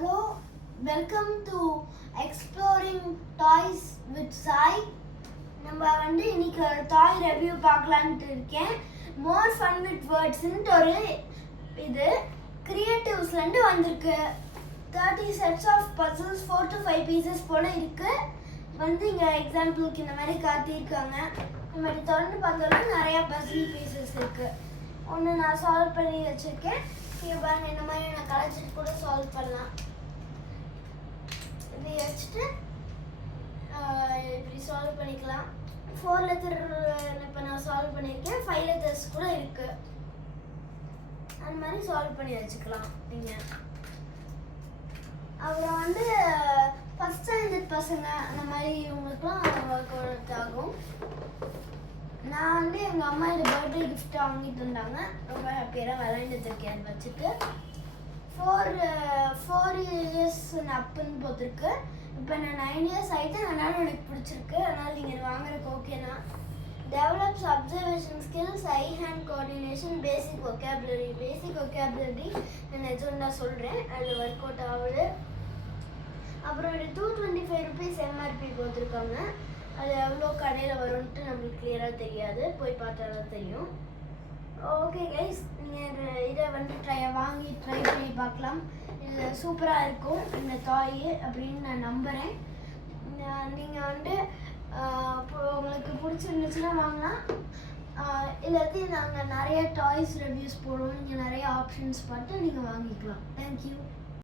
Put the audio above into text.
Hello, welcome to Exploring Toys with Sai. நம்ம இன்னைக்கு ஒரு டாய் ரிவ்யூ பார்க்கலான்ட்டு இருக்கேன். மோர் ஃபன் வித் வேர்ட்ஸ்ன்ட்டு ஒரு இது கிரியேட்டிவ்ஸ்லேருந்து வந்திருக்கு. 30 sets of puzzles 4 to 5 pieces போல இருக்கு. இங்கே எக்ஸாம்பிளுக்கு இந்த மாதிரி காட்டியிருக்காங்க. இந்த மாதிரி தொடர்ந்து பார்த்தோம்னா நிறையா பசில் பீசஸ் இருக்குது. ஒன்று நான் சால்வ் பண்ணி வச்சுருக்கேன். இங்கே பாருங்கள், இந்த மாதிரி நான் கலைச்சிட்டு கூட சால்வ் பண்ணலாம். இப்படி வச்சுட்டு இப்படி சால்வ் பண்ணிக்கலாம். 4 letter இப்போ நான் சால்வ் பண்ணியிருக்கேன். 5 letters கூட இருக்குது. அந்த மாதிரி சால்வ் பண்ணி வச்சுக்கலாம் நீங்கள். அப்புறம் ஃபஸ்ட் ஸ்டாண்டர்ட் பசங்க அந்த மாதிரி இவங்களுக்குலாம் ஒர்க் அவுட் ஆகும். நான் எங்கள் அம்மா இந்த பர்த்டே கிஃப்ட் வாங்கிட்டு இருந்தாங்க. ரொம்ப ஹாப்பியாக விளையாண்டுட்டு இருக்கேன். அதை வச்சுட்டு 4 years அப்புன்னு போட்டிருக்கு. இப்போ நான் 9 years ஆகிட்டு, அதனால எனக்கு பிடிச்சிருக்கு. அதனால் நீங்கள் வாங்குறதுக்கு ஓகேனா. Develops observation skills, eye hand coordination, basic vocabulary நான் நிஜம்னா சொல்கிறேன். அதில் ஒர்க் அவுட் ஆகுது. அப்புறம் 225 rupees எம்ஆர்பி போட்டிருக்காங்க. அது எவ்வளோ கடையில் வரும்ன்ட்டு நம்மளுக்கு கிளியராக தெரியாது, போய் பார்த்தா தான் தெரியும். ஓகே கைஸ், நீங்கள் இதை வாங்கி ட்ரை பண்ணி பார்க்கலாம். இது சூப்பராக இருக்கும் இந்த டாய் அப்படின்னு நான் நம்புகிறேன். நீங்கள் உங்களுக்கு பிடிச்சிருந்துச்சுன்னா வாங்கலாம். இல்லாட்டி நாங்கள் நிறைய டாய்ஸ் ரிவ்யூஸ் போடுவோம். நீங்கள் நிறைய ஆப்ஷன்ஸ் பார்த்து நீங்கள் வாங்கிக்கலாம். தேங்க்யூ.